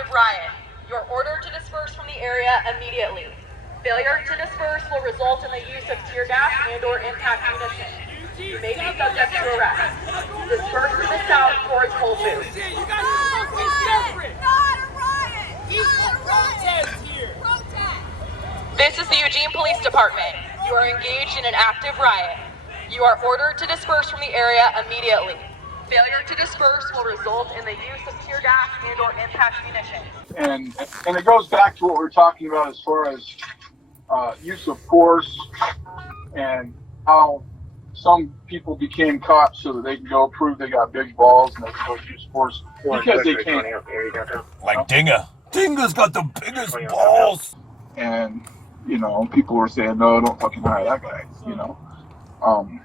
active riot. You are ordered to disperse from the area immediately. Failure to disperse will result in the use of tear gas and/or impact munitions. You may be subject to arrest. Disperse to the south towards Whole Foods. This is the Eugene Police Department. You are engaged in an active riot. You are ordered to disperse from the area immediately. Failure to disperse will result in the use of tear gas and/or impact munitions. And it goes back to what we were talking about as far as use of force and how some people became cops so that they can go prove they got big balls and they can go use force because they can't. Like Dinga. Dinga's got the biggest balls. And, you know, people were saying, no, don't fucking hire that guy, you know.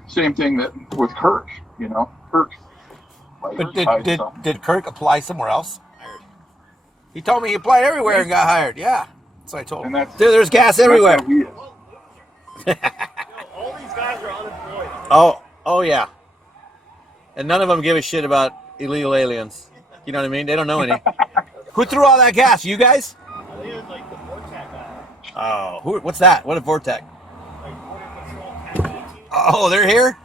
Same thing that with Kirk, you know. Kirk. But did Kirk apply somewhere else? He told me he applied everywhere and got hired. Yeah. That's what I told him. Dude, there's gas everywhere. All these guys are unemployed. Oh yeah. And none of them give a shit about illegal aliens. You know what I mean? They don't know any. Who threw all that gas? You guys? I think it was like the Vortex guy. Oh, what's that? What a Vortex? Like Border Patrol Tactical Team. Oh, they're here?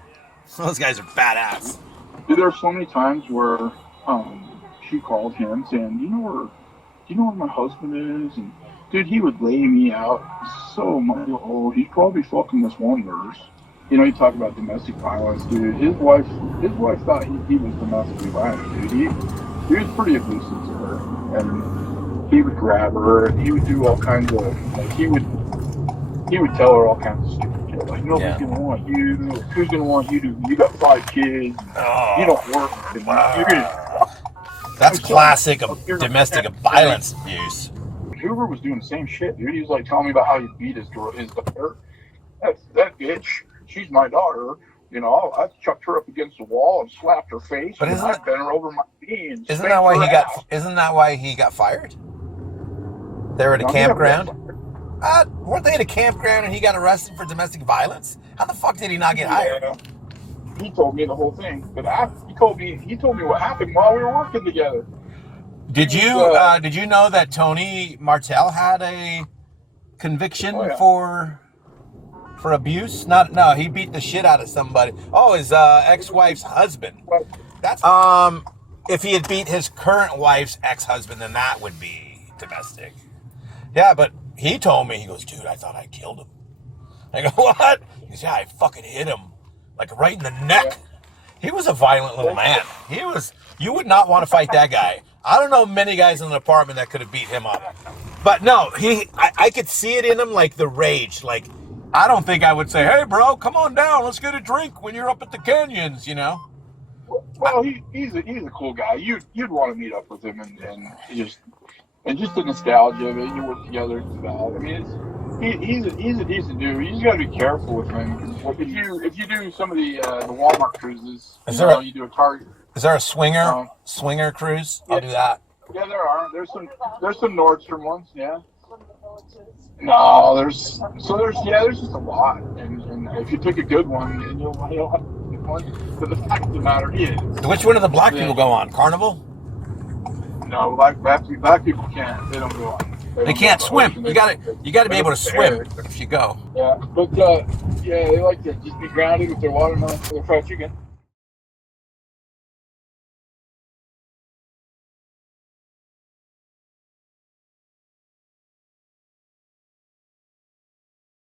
Those guys are badass. Dude, there are so many times where she called him saying, do you know where my husband is? And dude, he would lay me out so much. Oh, he's probably fucking this one nurse. You know, you talk about domestic violence, dude. His wife thought he was domestically violent, dude. He was pretty abusive to her, and he would grab her, and he would do all kinds of, like, he would tell her all kinds of stupid shit, like, nobody's gonna want you. Who's gonna want you to? You got 5 kids. You don't work. You're gonna. That's classic of domestic violence abuse. Hoover was doing the same shit, dude. He was like telling me about how he beat his daughter. That bitch, she's my daughter. You know, I chucked her up against the wall and slapped her face. But I bent her over my knee and isn't that why he got fired? They were at a campground. Weren't they at a campground and he got arrested for domestic violence? How the fuck did he not get hired? He told me the whole thing, but he told me what happened while we were working together. Did you know that Tony Martell had a conviction for abuse? No, he beat the shit out of somebody. Oh, his ex-wife's husband. That's if he had beat his current wife's ex-husband, then that would be domestic. Yeah, but he told me, he goes, dude, I thought I killed him. I go, what? He goes, yeah, I fucking hit him, like right in the neck. Yeah. He was a violent little man. You would not want to fight that guy. I don't know many guys in the apartment that could have beat him up. But no, I could see it in him, like the rage. Like, I don't think I would say, hey, bro, come on down. Let's get a drink when you're up at the canyons, you know? Well, he's a cool guy. You'd want to meet up with him and just the nostalgia of it. You work together. It's about. I mean, he's a decent dude. You just got to be careful with him. If you do some of the Walmart cruises, you do a Target. Is there a swinger cruise? I'll do that. Yeah, there are. There's some Nordstrom ones. Yeah. No, there's just a lot. And if you pick a good one, and you'll have a good one. But the fact of the matter is, which one do the black people go on? Carnival? No, black people can't. They don't go on. They can't swim. You got to be able to swim if you go. Yeah, but they like to just be grounded with their watermelon or their fried chicken.